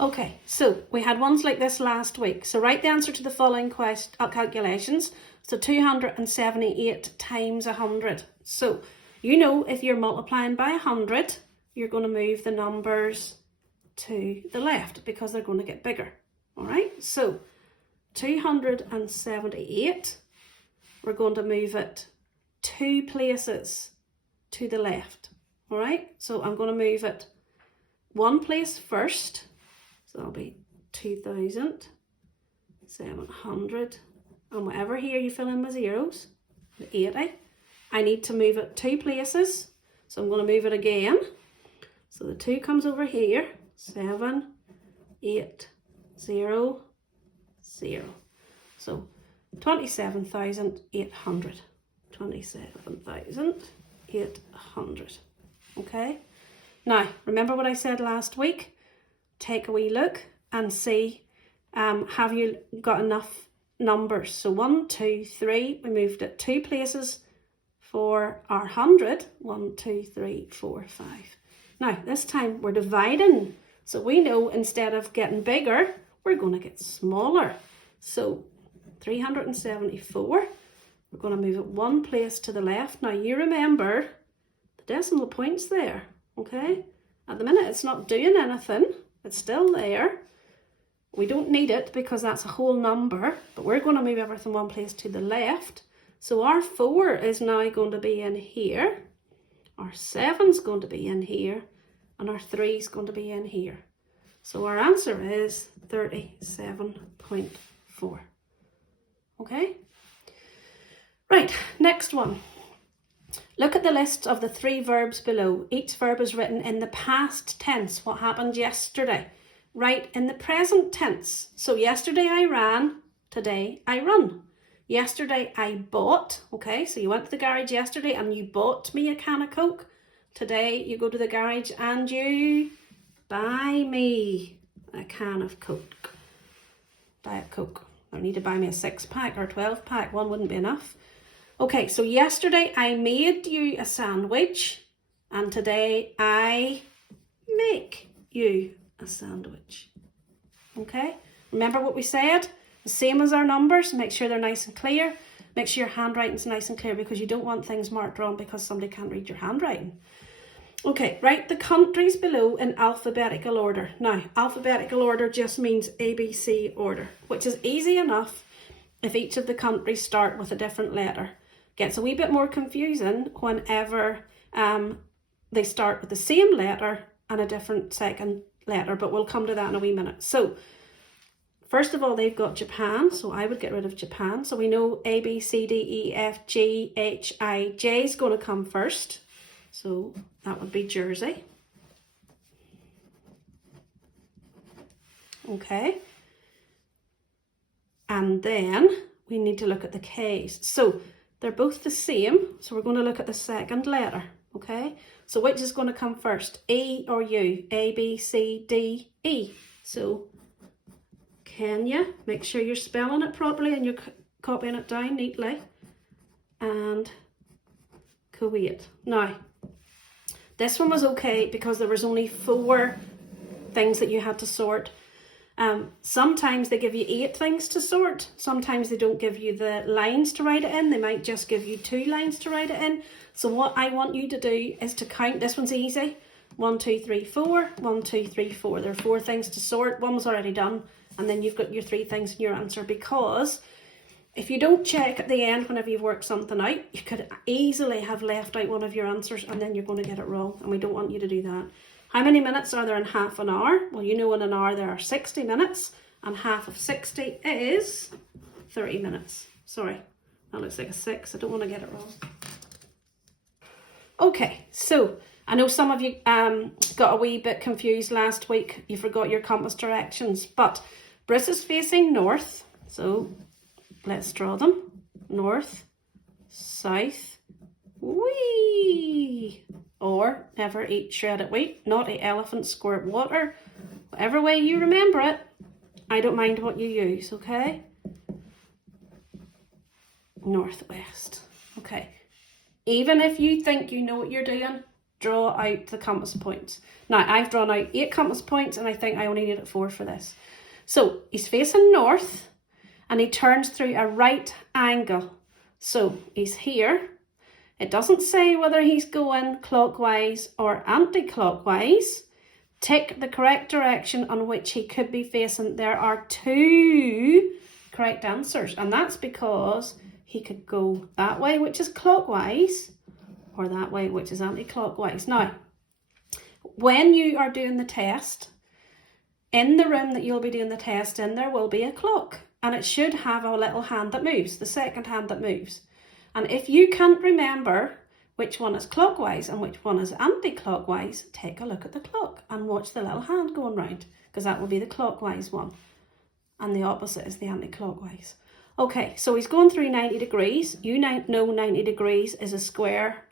Okay, so we had ones like this last week. So write the answer to the following calculations. So 278 times 100. So you know if you're multiplying by 100, you're going to move the numbers to the left because they're going to get bigger. All right, so 278, we're going to move it 2 places to the left. All right, so I'm going to move it 1 place first. So that'll be 2,700, and whatever here you fill in with zeros, 80. I need to move it 2 places, so I'm going to move it again. So the 2 comes over here, 7, 8, 0, 0. So 27,800. 27,800. Okay. Now, remember what I said last week? Take a wee look and see, have you got enough numbers? So 1, 2, 3, we moved it 2 places for our 100. 1, 2, 3, 4, 5. Now, this time we're dividing. So we know instead of getting bigger, we're going to get smaller. So 374, we're going to move it 1 place to the left. Now, you remember the decimal points there, okay? At the minute, it's not doing anything. It's still there. We don't need it because that's a whole number, but we're going to move everything 1 place to the left. So our 4 is now going to be in here. Our 7's going to be in here. And our 3's going to be in here. So our answer is 37.4. Okay? Right, next one. Look at the list of the 3 verbs below. Each verb is written in the past tense. What happened yesterday? Write in the present tense. So yesterday I ran, today I run. Yesterday I bought, okay, so you went to the garage yesterday and you bought me a can of Coke. Today you go to the garage and you buy me a can of Coke. Diet Coke. I need to buy me a 6-pack or a 12-pack. One wouldn't be enough. Okay, so yesterday I made you a sandwich and today I make you a sandwich. Okay, remember what we said? The same as our numbers, make sure they're nice and clear. Make sure your handwriting's nice and clear because you don't want things marked wrong because somebody can't read your handwriting. Okay, write the countries below in alphabetical order. Now, alphabetical order just means ABC order, which is easy enough if each of the countries start with a different letter. Gets a wee bit more confusing whenever they start with the same letter and a different second letter, but we'll come to that in a wee minute. So, first of all, they've got Japan, so I would get rid of Japan. So we know A, B, C, D, E, F, G, H, I, J is going to come first. So that would be Jersey. Okay. And then we need to look at the K's. So they're both the same. So we're going to look at the second letter. Okay. So which is going to come first? E or U? A, B, C, D, E. So Kenya, make sure you're spelling it properly and you're copying it down neatly. And Kuwait. Now, this one was okay because there was only 4 things that you had to sort. Sometimes they give you 8 things to sort. Sometimes they don't give you the lines to write it in. They might just give you 2 lines to write it in. So what I want you to do is to count. This one's easy. 1, 2, 3, 4. 1, 2, 3, 4. There are 4 things to sort. One was already done. And then you've got your 3 things in your answer, because if you don't check at the end whenever you've worked something out, you could easily have left out one of your answers and then you're going to get it wrong, and we don't want you to do that. How many minutes are there in half an hour? Well, you know in an hour there are 60 minutes, and half of 60 is 30 minutes. Sorry, that looks like a 6. I don't want to get it wrong. Okay, so I know some of you got a wee bit confused last week. You forgot your compass directions, but Briss is facing north, so let's draw them. North, south, wee, or never eat shredded wheat, not eat elephant, squirt water. Whatever way you remember it, I don't mind what you use, okay? Northwest. Okay. Even if you think you know what you're doing, draw out the compass points. Now, I've drawn out 8 compass points, and I think I only needed 4 for this. So he's facing north, and he turns through a right angle. So he's here. It doesn't say whether he's going clockwise or anti-clockwise. Tick the correct direction on which he could be facing. There are 2 correct answers, and that's because he could go that way, which is clockwise, or that way, which is anti-clockwise. Now, when you are doing the test, in the room that you'll be doing the test in, there will be a clock, and it should have a little hand that moves, the second hand that moves. And if you can't remember which one is clockwise and which one is anti-clockwise, take a look at the clock and watch the little hand going round, because that will be the clockwise one, and the opposite is the anti-clockwise. Okay, so he's going through 90 degrees. You know 90 degrees is a square,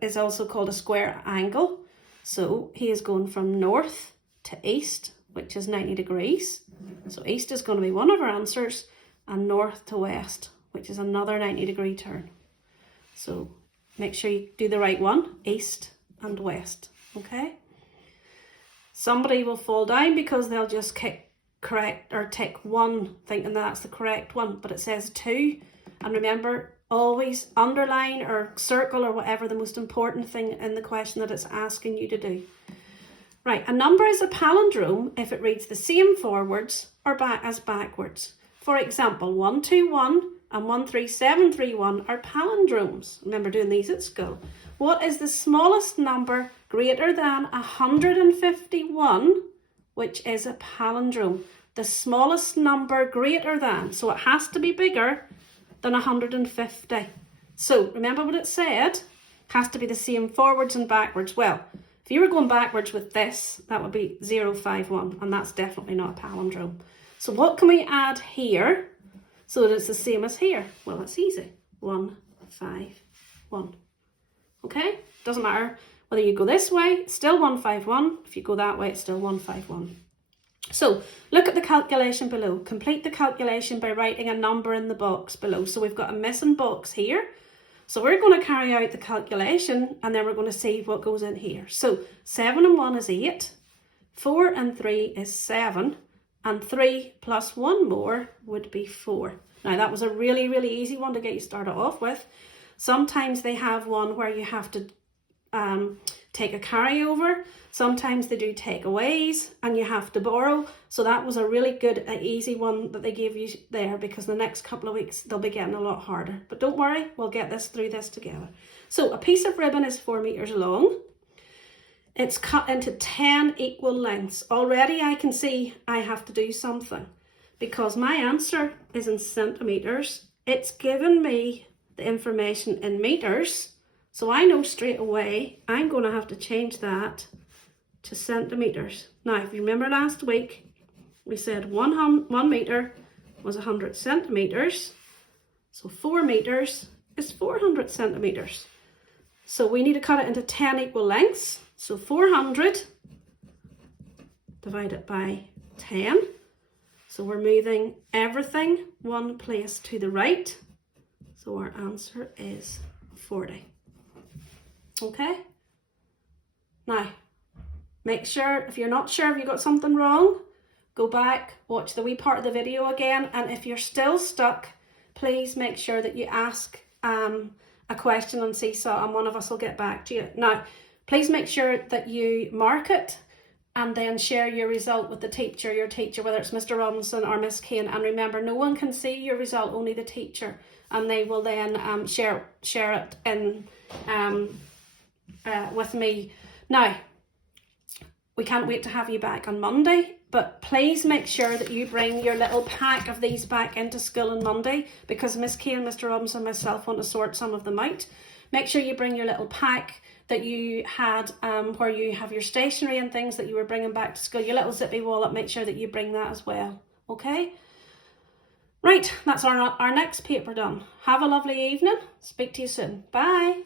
is also called a square angle. So he is going from north to east, which is 90 degrees. So east is going to be one of our answers, and north to west, which is another 90-degree turn. So make sure you do the right one, east and west, okay? Somebody will fall down because they'll just tick 1 thinking that's the correct one, but it says 2. And remember, always underline or circle or whatever the most important thing in the question that it's asking you to do. Right, a number is a palindrome if it reads the same forwards or backwards. For example, 121 and 13731 are palindromes. Remember doing these at school. What is the smallest number greater than 151, which is a palindrome? The smallest number greater than, so it has to be bigger than 150. So remember what it said, has to be the same forwards and backwards. Well, if you were going backwards with this, that would be 051, and that's definitely not a palindrome. So what can we add here so that it's the same as here? Well, it's easy. 151. Okay? Doesn't matter whether you go this way, it's still 151. If you go that way, it's still 151. So look at the calculation below. Complete the calculation by writing a number in the box below. So we've got a missing box here. So we're going to carry out the calculation, and then we're going to see what goes in here. So 7 and 1 is 8, 4 and 3 is 7, and 3 plus 1 more would be 4. Now that was a really, really easy one to get you started off with. Sometimes they have one where you have to take a carryover. Sometimes they do takeaways and you have to borrow. So that was a really good, easy one that they gave you there, because the next couple of weeks they'll be getting a lot harder. But don't worry, we'll get this through this together. So a piece of ribbon is 4 meters long. It's cut into 10 equal lengths. Already I can see I have to do something, because my answer is in centimeters. It's given me the information in meters. So I know straight away I'm going to have to change that to centimeters. Now, if you remember last week, we said 1 meter was 100 centimeters. So 4 meters is 400 centimeters. So we need to cut it into 10 equal lengths. So 400 divided by 10. So we're moving everything 1 place to the right. So our answer is 40. Okay? Now, make sure, if you're not sure if you got something wrong, go back, watch the wee part of the video again, and if you're still stuck, please make sure that you ask a question on Seesaw, and one of us will get back to you. Now, please make sure that you mark it and then share your result with your teacher, whether it's Mr. Robinson or Miss Kane. And remember, no one can see your result, only the teacher, and they will then share it in with me. Now, we can't wait to have you back on Monday, but please make sure that you bring your little pack of these back into school on Monday, because Miss Kay and Mr. Robinson and myself want to sort some of them out. Make sure you bring your little pack that you had where you have your stationery and things that you were bringing back to school, your little zippy wallet. Make sure that you bring that as well, okay? Right, that's our next paper done. Have a lovely evening. Speak to you soon. Bye.